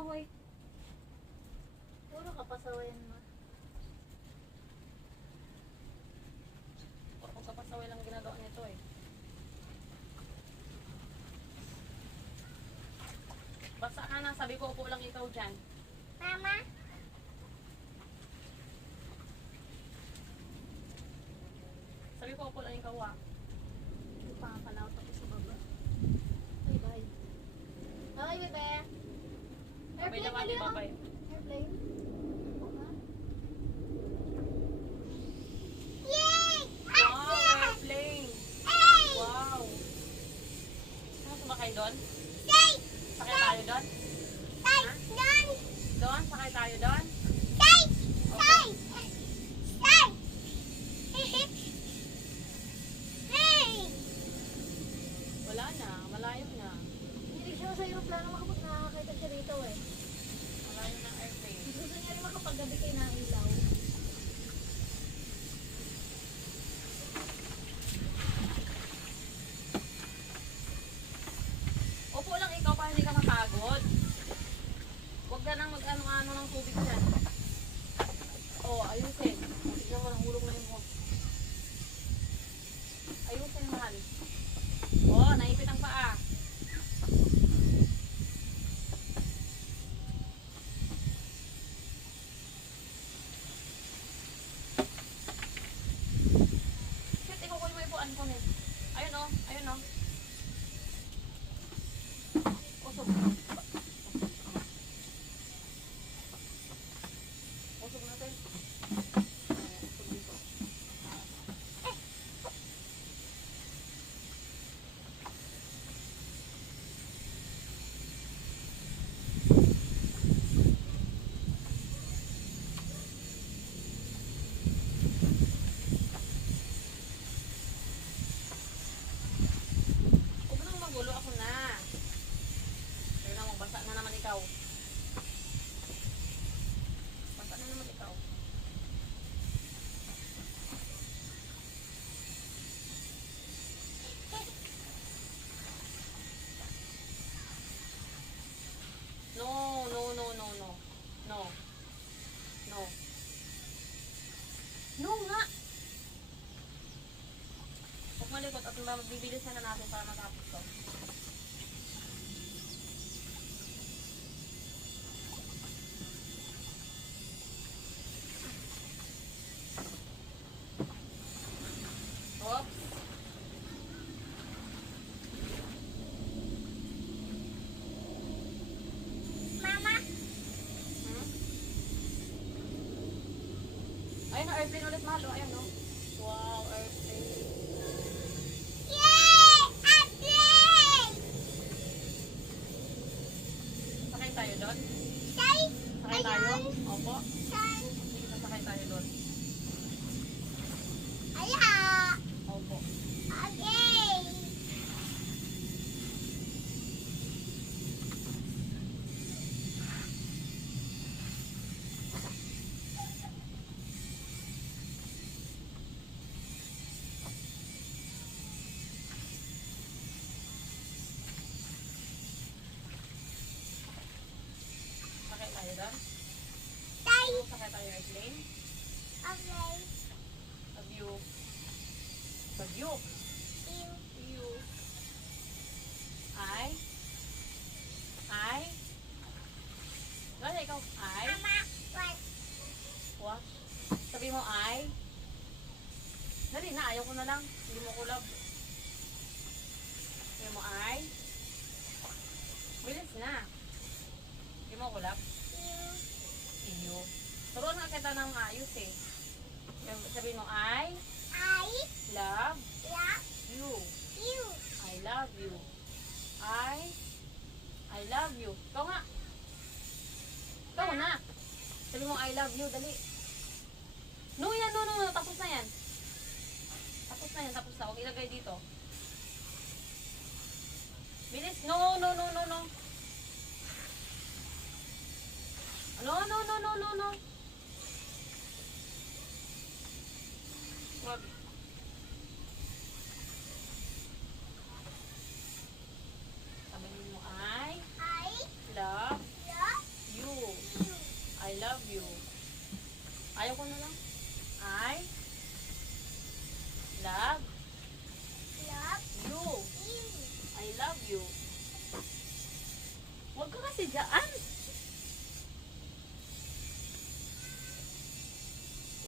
hoy. Puro kapasawayan mo. Puro kapasaway lang ginagawa nito eh. Basta ka na, sabi ko upo lang ikaw dyan. Mama? Sabi ko upo lang ikaw ah. Hindi pa nga pala ako tapos sa baba. Ay, bye. Ay, bebe. Babay na mali, babay. Airplane? Oo nga. Yay! Wow, airplane. Hey! Wow. Ano sumakay doon? Say! Sakay tayo doon? Say! Don! Doon? Sakay tayo doon? Say! Say! Say! Hey! Wala na, malayo na. Hindi siya sa aeroplano makapag nakakita siya rito eh. Malayo na airplane. Gusto niya rin makapaggabi kayo ng ilaw. Upo lang ikaw para hindi ka mapagod. Huwag ka nang mag-ano-ano ng tubig dyan. Oo, ayusin. Tignan mo, nahulog na yung mo. Ayusin, mahal. Oo, naipit ang paa. Shit, ikaw ko yung ipuan ko net. Ayun o, ayun o. Usog. Usog natin. Usog dito. Huwag nang magulo, ako na. Ayun na, magbasa na naman ikaw. Basa na naman ikaw. No, no, no, no, no. No. No. No nga! Huwag malikot at bibilisan na natin para matapos to. Oops. Mama? Hmm? Ayun na, airplane ulit, mahal. Oh, ayun, no? Wow, airplane. Yay! Airplane! Sakay tayo doon? Say! Sakay tayo? Opo. Say! Sige, sasakay tayo doon. Aya! Opo. Okay! Sakay tayo doon? Say! Sakay tayo airplane? Okay. Bagyo. Bagyo. You. You. Ay. Ay. Wala ikaw. Ay. Mama, what? Wash. Sabi mo ay. Dali na, ayaw ko na lang. Hindi mo kulab. Sabi mo ay. Bilis na. Hindi mo kulab. You. Iyo. Turuan nga kita ng ayos eh. Sabi mo ay. I Love love you. you. I love you. I love you. Ikaw nga. Ikaw na. Sabi mo I love you. Dali. No yan, no, no, no. Tapos na yan. Tapos na yan, tapos na. Huwag ilagay dito. Bilis. No, no, no, no, no. No, no, no, no, no, no. Wag. Sabihin mo ay I love love Ayaw ko na lang. I love Love you. you. I love you. Huwag ka kasi dyan.